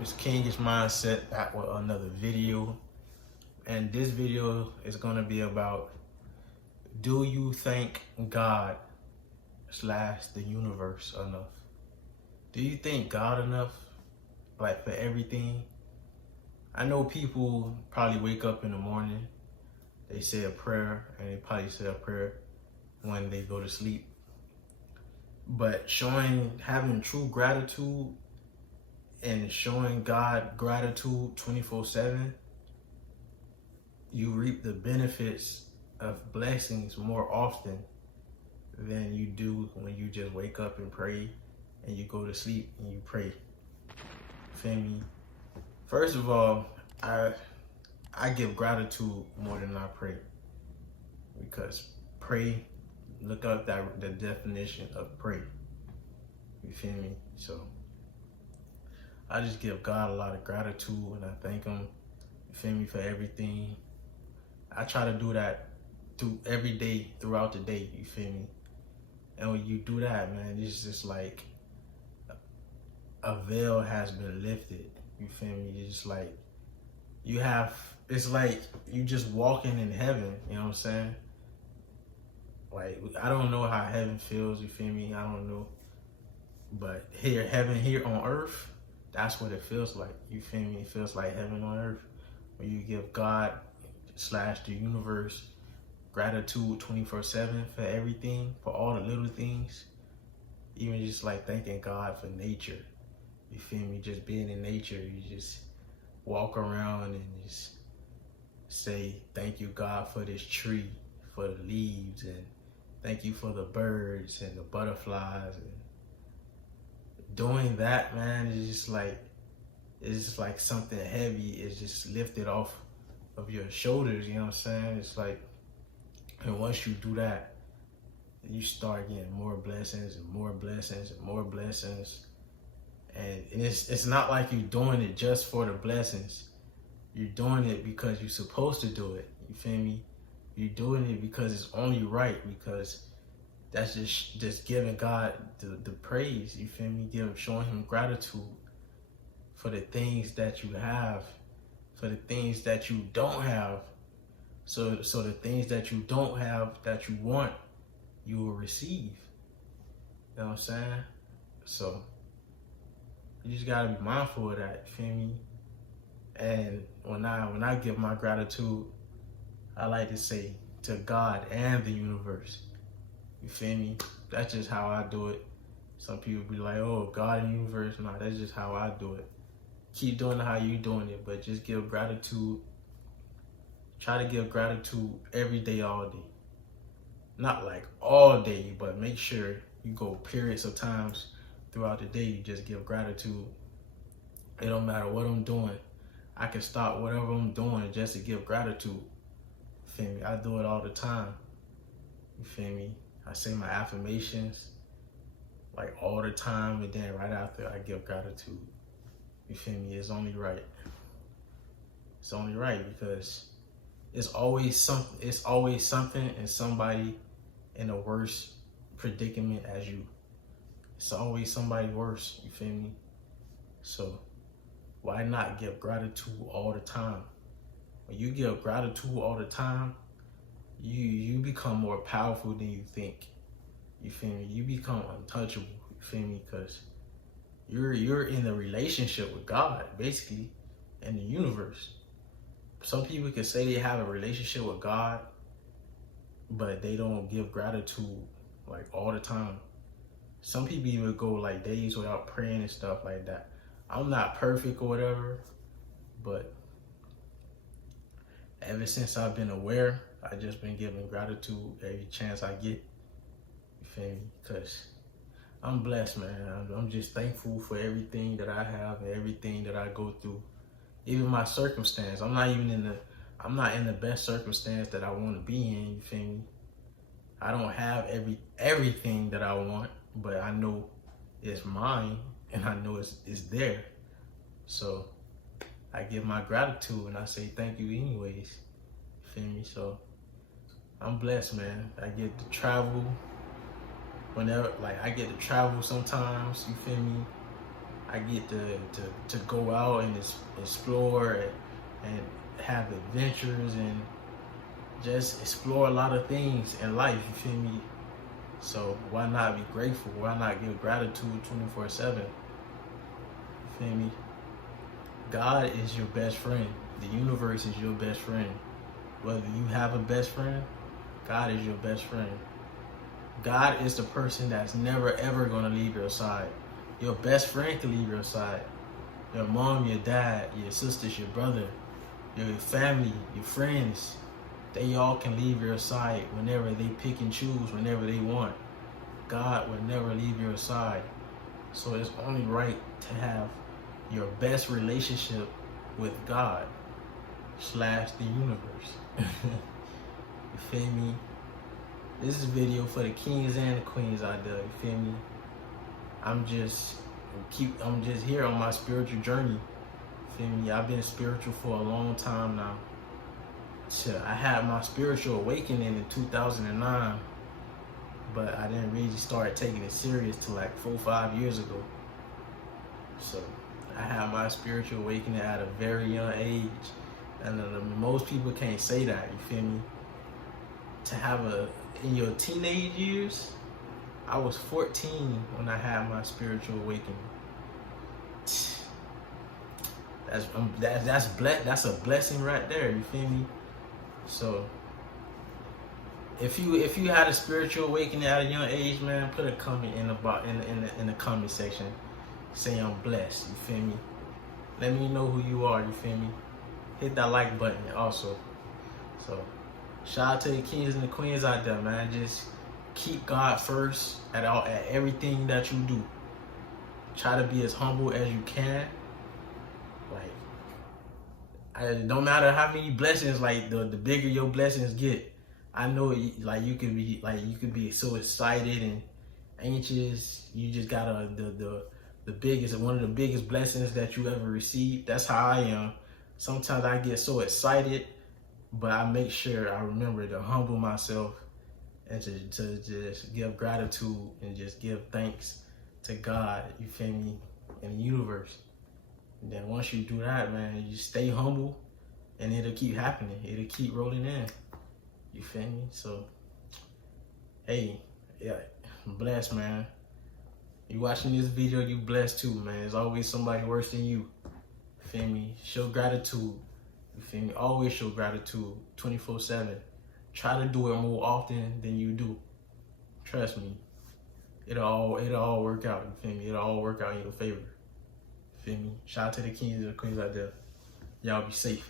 It's Kingish Mindset back with another video. And this video is going to be about, do you thank God / the universe enough? Do you thank God enough, like, for everything? I know people probably wake up in the morning, they say a prayer, and they probably say a prayer when they go to sleep. But having true gratitude and showing God gratitude 24/7, you reap the benefits of blessings more often than you do when you just wake up and pray and you go to sleep and you pray. Feel me? First of all, I give gratitude more than I pray, because pray, look up the definition of pray. You feel me? So I just give God a lot of gratitude and I thank him, you feel me, for everything. I try to do that every day, throughout the day, you feel me? And when you do that, man, it's just like a veil has been lifted, you feel me? It's just like it's like you just walking in heaven, you know what I'm saying? Like, I don't know how heaven feels, you feel me? I don't know. But heaven here on earth, that's what it feels like, you feel me? It feels like heaven on earth when you give God / the universe gratitude 24/7 for everything, for all the little things. Even just like thanking God for nature, you feel me? Just being in nature, you just walk around and just say, thank you, God, for this tree, for the leaves, and thank you for the birds and the butterflies. And doing that, man, it's just like something heavy is just lifted off of your shoulders, you know what I'm saying? It's like, and once you do that, you start getting more blessings and more blessings and more blessings. And it's not like you're doing it just for the blessings. You're doing it because you're supposed to do it. You feel me? You're doing it because it's only right, because that's just giving God the praise. You feel me? Showing him gratitude for the things that you have, for the things that you don't have. So the things that you don't have that you want, you will receive. You know what I'm saying? So you just gotta be mindful of that, you feel me? And when I give my gratitude, I like to say to God and the universe. You feel me? That's just how I do it. Some people be like, oh, God and universe. No, that's just how I do it. Keep doing it how you doing it, but just give gratitude. Try to give gratitude every day, all day. Not like all day, but make sure you go periods of times throughout the day, you just give gratitude. It don't matter what I'm doing. I can stop whatever I'm doing just to give gratitude. You feel me? I do it all the time. You feel me? I say my affirmations like all the time, and then right after I give gratitude. You feel me? It's only right. It's only right, because it's always something and somebody in a worse predicament as you. It's always somebody worse, you feel me? So why not give gratitude all the time? When you give gratitude all the time, you become more powerful than you think. You feel me? You become untouchable, you feel me? Because you're in a relationship with God, basically, and the universe. Some people can say they have a relationship with God, but they don't give gratitude like all the time. Some people even go like days without praying and stuff like that. I'm not perfect or whatever, but ever since I've been aware, I just been giving gratitude every chance I get. You feel me? Because I'm blessed, man. I'm just thankful for everything that I have and everything that I go through. Even my circumstance. I'm not in the best circumstance that I want to be in, you feel me? I don't have everything that I want, but I know it's mine and I know it's there. So I give my gratitude and I say thank you anyways. You feel me? So I'm blessed, man. I get to travel whenever, like I get to travel sometimes, you feel me? I get to go out and explore and have adventures and just explore a lot of things in life, you feel me? So why not be grateful? Why not give gratitude 24/7? You feel me? God is your best friend. The universe is your best friend. Whether you have a best friend, God is your best friend. God is the person that's never ever gonna leave your side. Your best friend can leave your side. Your mom, your dad, your sisters, your brother, your family, your friends, they all can leave your side whenever they pick and choose, whenever they want. God will never leave your side. So it's only right to have your best relationship with God / the universe. You feel me? This is a video for the kings and the queens out there, you feel me? I'm just here on my spiritual journey. You feel me? I've been spiritual for a long time now. So I had my spiritual awakening in 2009, but I didn't really start taking it serious till like 4 or 5 years ago. So I had my spiritual awakening at a very young age, and most people can't say that, you feel me? To have in your teenage years, I was 14 when I had my spiritual awakening. That's a blessing right there, you feel me? So if you had a spiritual awakening at a young age, man, put a comment in the comment section. Say I'm blessed, you feel me? Let me know who you are, you feel me? Hit that like button also. So shout out to the kings and the queens out there, man. Just keep God first at everything that you do. Try to be as humble as you can. Like, no matter how many blessings, like the bigger your blessings get, I know you could be so excited and anxious. You just got one of the biggest blessings that you ever received. That's how I am. Sometimes I get so excited, but I make sure I remember to humble myself and to just give gratitude and just give thanks to God, you feel me, and the universe. And then once you do that, man, you stay humble and it'll keep happening. It'll keep rolling in. You feel me? So, hey, yeah, I'm blessed, man. You watching this video, you blessed too, man. There's always somebody worse than you. You feel me? Show gratitude. You feel me? Always show gratitude 24/7. Try to do it more often than you do. Trust me. It'll all work out. You feel me? It'll all work out in your favor. You feel me? Shout out to the kings and the queens out there. Y'all be safe.